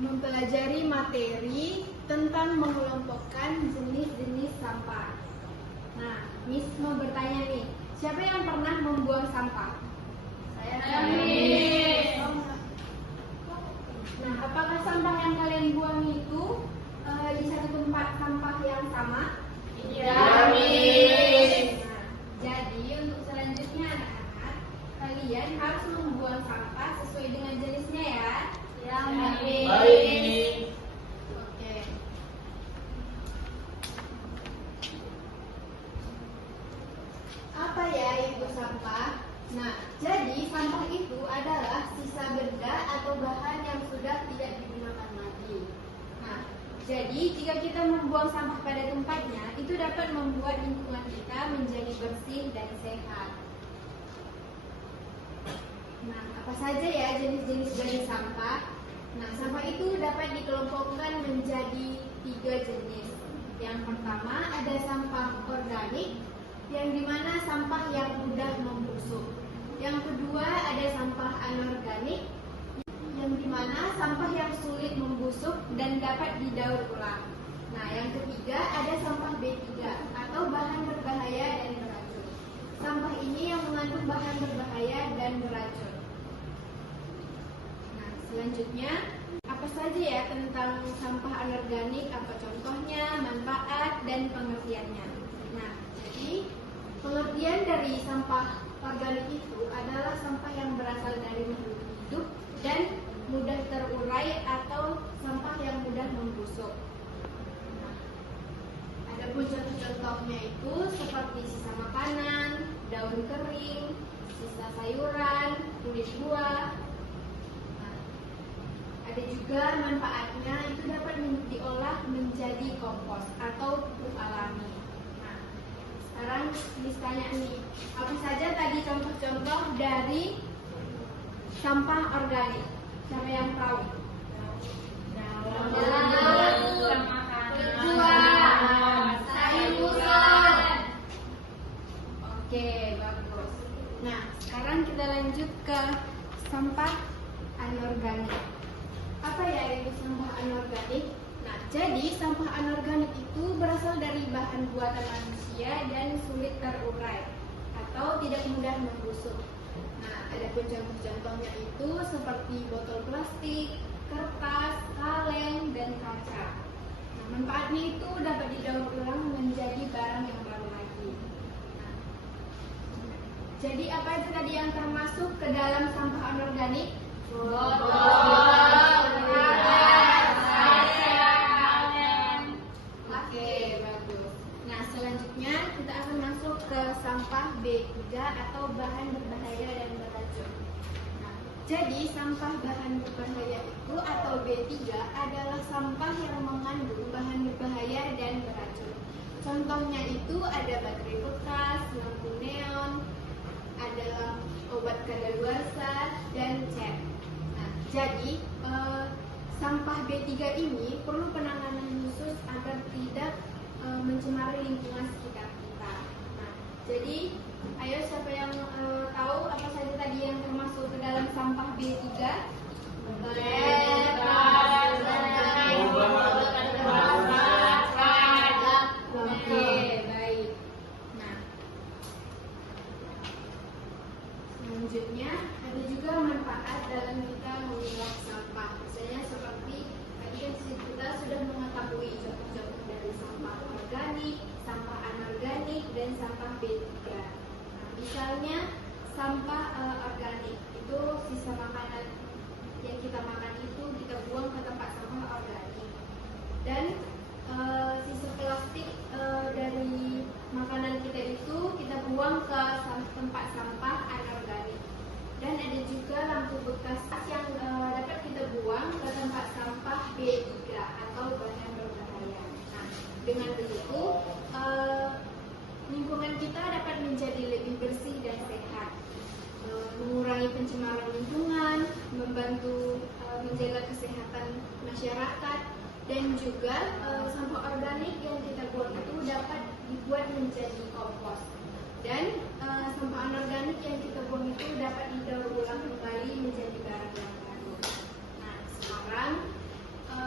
mempelajari materi tentang mengelompokkan jenis-jenis sampah. Nah, Miss mau bertanya nih, siapa yang pernah membuang sampah? Saya, Miss. Nah, apakah sampah yang kalian buang itu di satu tempat sampah yang sama? Iya, Miss. Nah, jadi untuk selanjutnya anak-anak, kalian harus membuang sampah sesuai dengan jenisnya ya. Ya, Miss. Baik. Oke. Apa ya itu sampah? Nah, jadi sampah itu adalah sisa benda atau bahan yang sudah tidak digunakan lagi. Nah, jadi jika kita membuang sampah pada tempatnya, itu dapat membuat lingkungan kita menjadi bersih dan sehat. Nah, apa saja ya jenis-jenis dari sampah? Nah, sampah itu dapat dikelompokkan menjadi 3 jenis. Yang pertama ada sampah organik, yang dimana sampah yang mudah membusuk. Yang kedua ada sampah anorganik, yang dimana sampah yang sulit membusuk dan dapat didaur ulang. Nah, yang ketiga ada sampah B3 atau bahan berbahaya dan beracun. Sampah ini yang mengandung bahan berbahaya dan beracun. Nah, selanjutnya apa saja ya tentang sampah anorganik, apa contohnya, manfaat, dan pengertiannya. Nah, jadi pengertian dari sampah organik itu adalah sampah yang berasal dari makhluk hidup dan mudah terurai atau sampah yang mudah membusuk. Nah, ada pun contoh-contohnya itu seperti sisa makanan, daun kering, sisa sayuran, kulit buah. Nah, ada juga manfaatnya itu dapat diolah menjadi kompos atau pupuk alami. Sekarang Miss tanya nih, apa saja tadi contoh-contoh dari sampah organik? Siapa yang tahu? Buah, sayuran. Oke, bagus. Nah, sekarang kita lanjut ke sampah anorganik. Apa ya itu sampah anorganik? Nah, jadi sampah anorganik itu berasal dari bahan buatan manusia dan sulit terurai atau tidak mudah membusuk. Nah, ada pun contoh-contohnya itu seperti botol plastik, kertas, kaleng, dan kaca. Nah, manfaatnya itu dapat didaur ulang menjadi barang yang baru lagi. Nah, jadi apa itu tadi yang termasuk ke dalam sampah anorganik? Selanjutnya kita akan masuk ke sampah B3 atau bahan berbahaya dan beracun. Nah, jadi sampah bahan berbahaya itu atau B3 adalah sampah yang mengandung bahan berbahaya dan beracun. Contohnya itu ada baterai bekas, lampu neon, adalah obat kadaluarsa dan cat. Nah, jadi sampah B3 ini perlu penanganan khusus agar tidak mencemari lingkungan sekitar kita. Nah, jadi ayo siapa yang tahu apa saja tadi yang termasuk ke dalam sampah B3? Oke, baik. Nah, selanjutnya ada juga manfaat dalam kita memilah sampah. Misalnya seperti tadi kan kita sudah mengetahui contoh-contoh dari sampah organik, sampah anorganik, dan sampah B3. Nah, misalnya sampah organik itu sisa makanan yang kita makan itu kita buang ke tempat sampah organik, dan sisa plastik dari makanan kita itu kita buang ke tempat sampah anorganik. Dan ada juga lampu bekas yang dapat kita buang ke tempat sampah B3 atau bahan berbahaya. Nah, dengan begitu lingkungan kita dapat menjadi lebih bersih dan sehat, mengurangi pencemaran lingkungan, membantu menjaga kesehatan masyarakat, dan juga sampah organik yang kita buang itu dapat dibuat menjadi kompos. Dan sampah anorganik yang kita buang itu dapat didaur ulang kembali menjadi barang yang baru. Nah, sekarang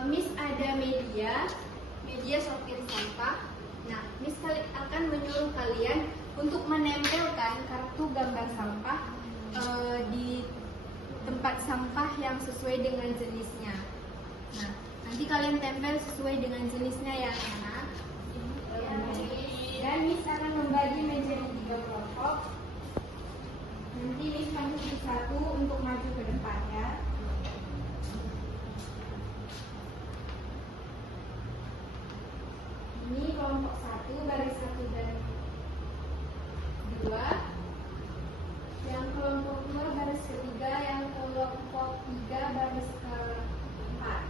Miss ada media sortir sampah. Nah, Miss akan menyuruh kalian untuk menempelkan kartu gambar sampah di tempat sampah yang sesuai dengan jenisnya. Nah, nanti kalian tempel sesuai dengan jenisnya ya anak. Dan Miss akan membagi menjadi 3 kelompok. Nanti Miss panggil satu untuk maju ke depan ya. Ini kelompok 1 baris 1 dan 2. Yang kelompok 2 baris ketiga, yang kelompok 3 baris keempat.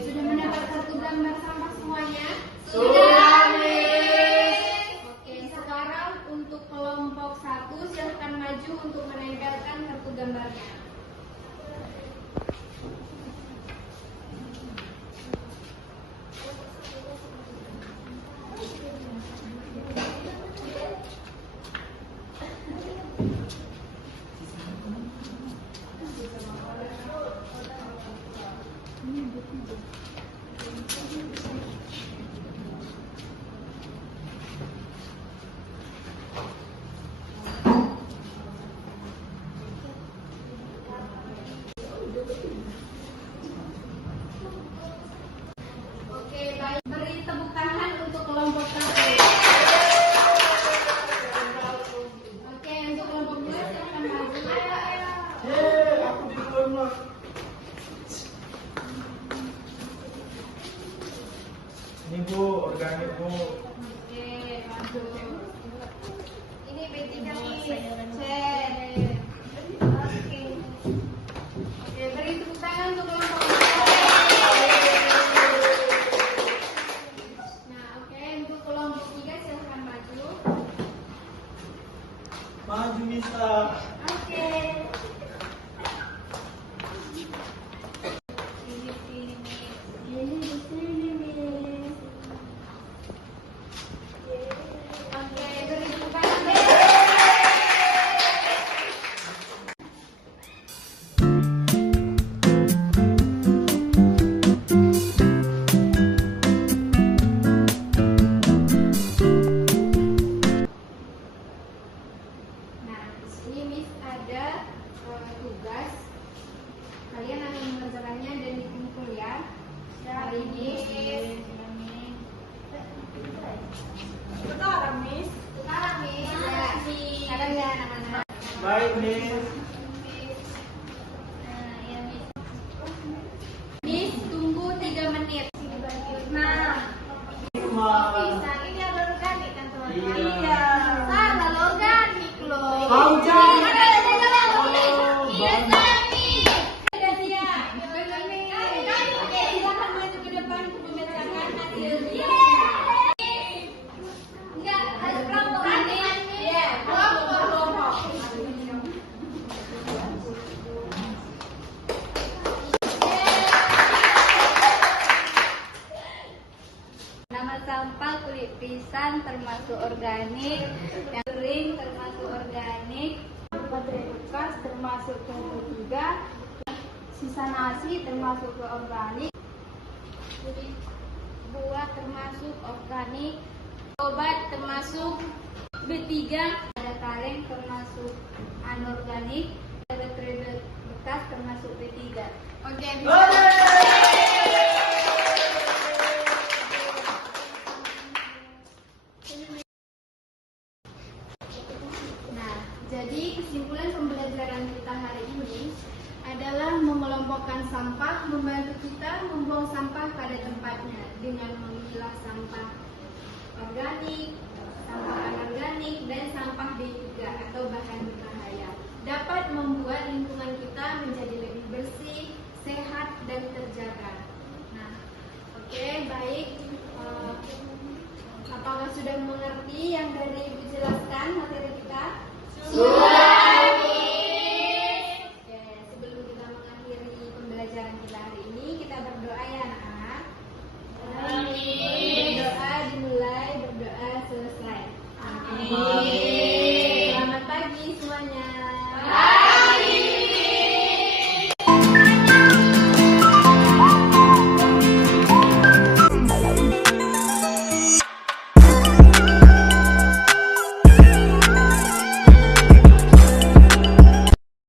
Sudah mendapat kartu gambar sampah semuanya? Sudah, Miss. Oke, sekarang untuk kelompok 1 silahkan maju untuk menempelkan kartu gambarnya. Oke, baik. Beri tepuk tangan untuk kelompok 1. Oke, untuk kelompok 2 silahkan maju. Aku di rumah. Ini Bu, organik Bu. Oke, maju. Ini B3 nih. Oke, beri tepuk tangan untuk kelompok 2. Nah, oke, untuk kelompok 3 silahkan maju. Maju Misa. Oke. Ini di sini, Miss. Oke, beri tepuk tangan. Nah, di sini Miss ada tugas. Kalian akan mengerjakannya dan dikumpul ya. Hari ini. Sekarang, Miss. Sekarang Miss. Ya, sekarang ya anak-anak. Baik Miss. Miss, tunggu 3 menit. Nah, Ma. ini ada organik kan teman-teman? Iya. Salah, organik loh. Baunya. Iya, Sami. Sudah siap. Benar nih. Oke, silakan maju ke depan untuk membacakan hasilnya. Enggak, harus kelompok ini. Iya, kelompok. Nama sampah kulit pisang termasuk organik, yang kering termasuk organik, baterai bekas termasuk ke juga, sisa nasi termasuk ke organik, buah termasuk organik, obat termasuk B3, ada kaleng termasuk anorganik, ada baterai bekas termasuk B3. Oke, nah, jadi kesimpulan pembelajaran kita hari ini adalah mengelompokkan sampah membantu kita membuang sampah pada tempatnya dengan memilah sampah organik, sampah anorganik, dan sampah B3 atau bahan berbahaya. Dapat membuat lingkungan kita menjadi lebih bersih, sehat, dan terjaga. Nah, oke, baik. sudah mengerti yang dari Ibu jelaskan materi kita? Sudah.